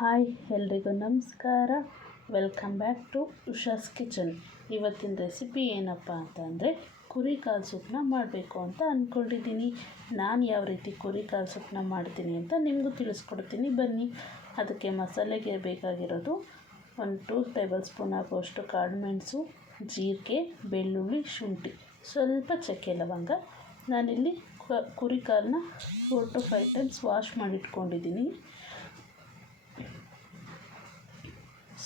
Hi ಎಲ್ರಿಗೂ ನಮಸ್ಕಾರ. Welcome back to Usha's kitchen. ಇವತ್ತಿನ ರೆಸಿಪಿ ಏನಪ್ಪ ಅಂತಂದರೆ ಕುರಿ ಕಾಲು ಸೂಪನ್ನ ಮಾಡಬೇಕು ಅಂತ ಅಂದ್ಕೊಂಡಿದ್ದೀನಿ. ನಾನು ಯಾವ ರೀತಿ ಕುರಿ ಕಾಲು ಸೂಪನ್ನ ಮಾಡ್ತೀನಿ ಅಂತ ನಿಮಗೂ ತಿಳಿಸ್ಕೊಡ್ತೀನಿ ಬನ್ನಿ. ಅದಕ್ಕೆ ಮಸಾಲೆಗೆ ಬೇಕಾಗಿರೋದು 2 ಟೇಬಲ್ ಸ್ಪೂನ್ ಆಗುವಷ್ಟು ಕಾಳುಮೆಣಸು, ಜೀರಿಗೆ, ಬೆಳ್ಳುಳ್ಳಿ, ಶುಂಠಿ, ಸ್ವಲ್ಪ ಚಕ್ಕೆ ಲವಂಗ. ನಾನಿಲ್ಲಿ ಕುರಿ ಕಾಲನ್ನ 4 to 5 ಟೈಮ್ಸ್ ವಾಶ್ ಮಾಡಿಟ್ಕೊಂಡಿದ್ದೀನಿ.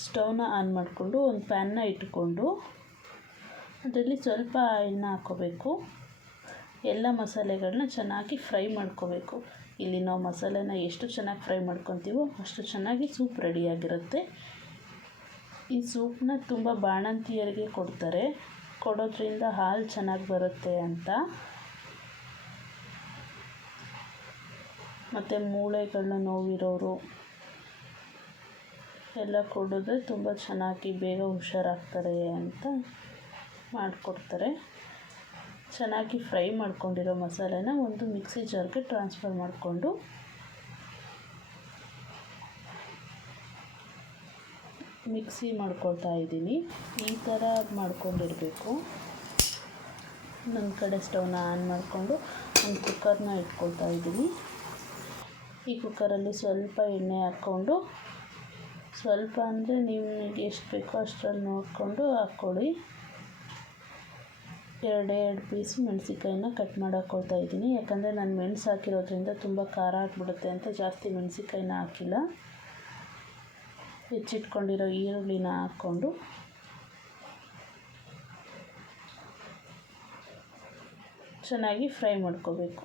ಸ್ಟವ್ನ ಆನ್ ಮಾಡಿಕೊಂಡು ಒಂದು ಪ್ಯಾನ್ನ ಇಟ್ಕೊಂಡು ಅದರಲ್ಲಿ ಸ್ವಲ್ಪ ಆಯಿಲ್ನ ಹಾಕ್ಕೋಬೇಕು. ಎಲ್ಲ ಮಸಾಲೆಗಳನ್ನ ಚೆನ್ನಾಗಿ ಫ್ರೈ ಮಾಡ್ಕೋಬೇಕು. ಇಲ್ಲಿ ನಾವು ಮಸಾಲೆನ ಎಷ್ಟು ಚೆನ್ನಾಗಿ ಫ್ರೈ ಮಾಡ್ಕೊತೀವೋ ಅಷ್ಟು ಚೆನ್ನಾಗಿ ಸೂಪ್ ರೆಡಿಯಾಗಿರುತ್ತೆ. ಈ ಸೂಪನ್ನ ತುಂಬ ಬಾಣಂತಿಯರಿಗೆ ಕೊಡೋದ್ರಿಂದ ಹಾಲು ಚೆನ್ನಾಗಿ ಬರುತ್ತೆ ಅಂತ, ಮತ್ತು ಮೂಳೆಗಳನ್ನ ನೋವಿರೋರು ಎಲ್ಲ ಕುಡಿದ್ರೆ ತುಂಬ ಚೆನ್ನಾಗಿ ಬೇಗ ಹುಷಾರಾಗ್ತಾರೆ ಅಂತ ಮಾಡಿಕೊಡ್ತಾರೆ. ಚೆನ್ನಾಗಿ ಫ್ರೈ ಮಾಡ್ಕೊಂಡಿರೋ ಮಸಾಲೆನ ಒಂದು ಮಿಕ್ಸಿ ಜಾರ್ಗೆ ಟ್ರಾನ್ಸ್ಫರ್ ಮಾಡಿಕೊಂಡು ಮಿಕ್ಸಿ ಮಾಡ್ಕೊಳ್ತಾ ಇದ್ದೀನಿ. ಈ ಥರ ಮಾಡ್ಕೊಂಡಿರಬೇಕು. ನನ್ನ ಕಡೆ ಸ್ಟವ್ನ ಆನ್ ಮಾಡಿಕೊಂಡು ಒಂದು ಕುಕ್ಕರ್ನ ಇಟ್ಕೊಳ್ತಾ ಇದ್ದೀನಿ. ಈ ಕುಕ್ಕರಲ್ಲಿ ಸ್ವಲ್ಪ ಎಣ್ಣೆ ಹಾಕ್ಕೊಂಡು, ಸ್ವಲ್ಪ ಅಂದರೆ ನಿಮಗೆ ಎಷ್ಟು ಬೇಕೋ ಅಷ್ಟರಲ್ಲಿ ನೋಡಿಕೊಂಡು ಹಾಕ್ಕೊಳ್ಳಿ. 2 ಪೀಸ್ ಮೆಣಸಿನ್ಕಾಯಿನ ಕಟ್ ಮಾಡಿ ಹಾಕ್ಕೊಳ್ತಾ ಇದ್ದೀನಿ. ಯಾಕಂದರೆ ನಾನು ಮೆಣಸು ಹಾಕಿರೋದ್ರಿಂದ ತುಂಬ ಖಾರ ಆಗಿಬಿಡುತ್ತೆ ಅಂತ ಜಾಸ್ತಿ ಮೆಣಸಿನ್ಕಾಯಿನ ಹಾಕಿಲ್ಲ. ಹೆಚ್ಚಿಟ್ಕೊಂಡಿರೋ ಈರುಳ್ಳಿನ ಹಾಕ್ಕೊಂಡು ಚೆನ್ನಾಗಿ ಫ್ರೈ ಮಾಡ್ಕೋಬೇಕು.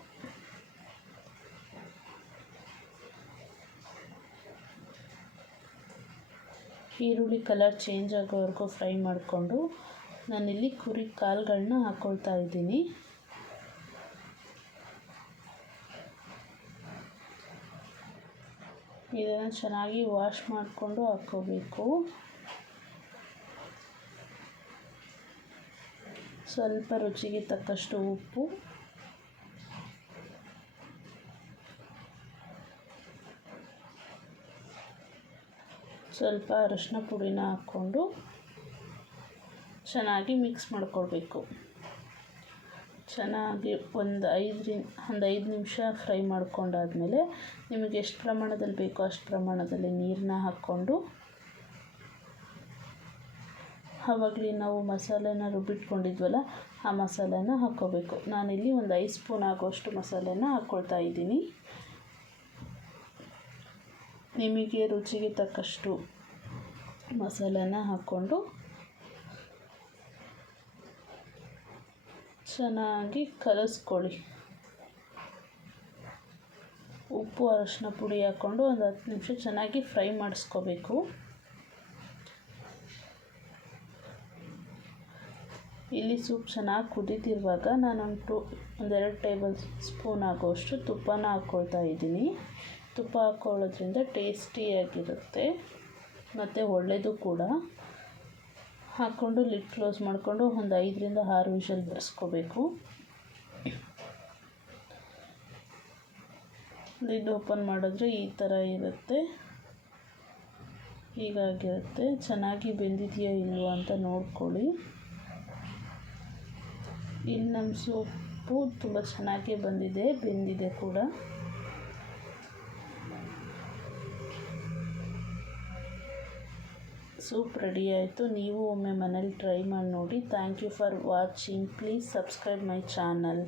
ಈರುಳ್ಳಿ ಕಲರ್ ಚೇಂಜ್ ಆಗೋವರೆಗೂ ಫ್ರೈ ಮಾಡಿಕೊಂಡು ನಾನಿಲ್ಲಿ ಕುರಿ ಕಾಲುಗಳನ್ನ ಹಾಕ್ಕೊಳ್ತಾ ಇದ್ದೀನಿ. ಇದನ್ನು ಚೆನ್ನಾಗಿ ವಾಶ್ ಮಾಡಿಕೊಂಡು ಹಾಕ್ಕೋಬೇಕು. ಸ್ವಲ್ಪ ರುಚಿಗೆ ತಕ್ಕಷ್ಟು ಉಪ್ಪು, ಸ್ವಲ್ಪ ಅರಿಶಿನ ಪುಡಿನ ಹಾಕ್ಕೊಂಡು ಚೆನ್ನಾಗಿ ಮಿಕ್ಸ್ ಮಾಡ್ಕೊಳ್ಬೇಕು. ಚೆನ್ನಾಗಿ ಒಂದು 5 ನಿಮಿಷ ಫ್ರೈ ಮಾಡ್ಕೊಂಡಾದಮೇಲೆ ನಿಮಗೆ ಎಷ್ಟು ಪ್ರಮಾಣದಲ್ಲಿ ಬೇಕೋ ಅಷ್ಟು ಪ್ರಮಾಣದಲ್ಲಿ ನೀರನ್ನ ಹಾಕ್ಕೊಂಡು, ಆವಾಗಲೇ ನಾವು ಮಸಾಲೆನ ರುಬ್ಬಿಟ್ಕೊಂಡಿದ್ವಲ್ಲ ಆ ಮಸಾಲೆನ ಹಾಕ್ಕೋಬೇಕು. ನಾನಿಲ್ಲಿ ಒಂದು 5 ಸ್ಪೂನ್ ಆಗೋಷ್ಟು ಮಸಾಲೆನ ಹಾಕ್ಕೊಳ್ತಾ ಇದ್ದೀನಿ. ನಿಮಗೆ ರುಚಿಗೆ ತಕ್ಕಷ್ಟು ಮಸಾಲೆನ ಹಾಕ್ಕೊಂಡು ಚೆನ್ನಾಗಿ ಕಲಿಸ್ಕೊಳ್ಳಿ. ಉಪ್ಪು ಅರಿಶಿನ ಪುಡಿ ಹಾಕ್ಕೊಂಡು ಒಂದು 10 ನಿಮಿಷ ಚೆನ್ನಾಗಿ ಫ್ರೈ ಮಾಡಿಸ್ಕೋಬೇಕು. ಇಲ್ಲಿ ಸೂಪ್ ಚೆನ್ನಾಗಿ ಕುದೀತಿರುವಾಗ ನಾನೊಂದು 2 ಟೇಬಲ್ ಸ್ಪೂನ್ ಆಗೋಷ್ಟು ತುಪ್ಪನ ಹಾಕ್ಕೊಳ್ತಾ ಇದ್ದೀನಿ. ತುಪ್ಪ ಹಾಕ್ಕೊಳ್ಳೋದ್ರಿಂದ ಟೇಸ್ಟಿಯಾಗಿರುತ್ತೆ ಮತ್ತು ಒಳ್ಳೆಯದು ಕೂಡ. ಹಾಕ್ಕೊಂಡು ಲಿಡ್ ಕ್ಲೋಸ್ ಮಾಡಿಕೊಂಡು ಒಂದು 5 ರಿಂದ 6 ವಿಷಲ್ ಬರೆಸ್ಕೋಬೇಕು. ಲಿಡ್ ಓಪನ್ ಮಾಡಿದ್ರೆ ಈ ಥರ ಇರುತ್ತೆ. ಹೀಗಾಗಿರುತ್ತೆ. ಚೆನ್ನಾಗಿ ಬೆಂದಿದೆಯೋ ಇಲ್ವೋ ಅಂತ ನೋಡ್ಕೊಳ್ಳಿ. ಇಲ್ಲಿ ನಮ್ಮ ಸೂಪು ತುಂಬ ಚೆನ್ನಾಗಿ ಬೆಂದಿದೆ ಕೂಡ. ಸೂಪ್ ರೆಡಿ ಆಯಿತು. ನೀವು ಒಮ್ಮೆ ಮನೇಲಿ ಟ್ರೈ ಮಾಡಿ ನೋಡಿ. Thank you for watching. Please subscribe my channel.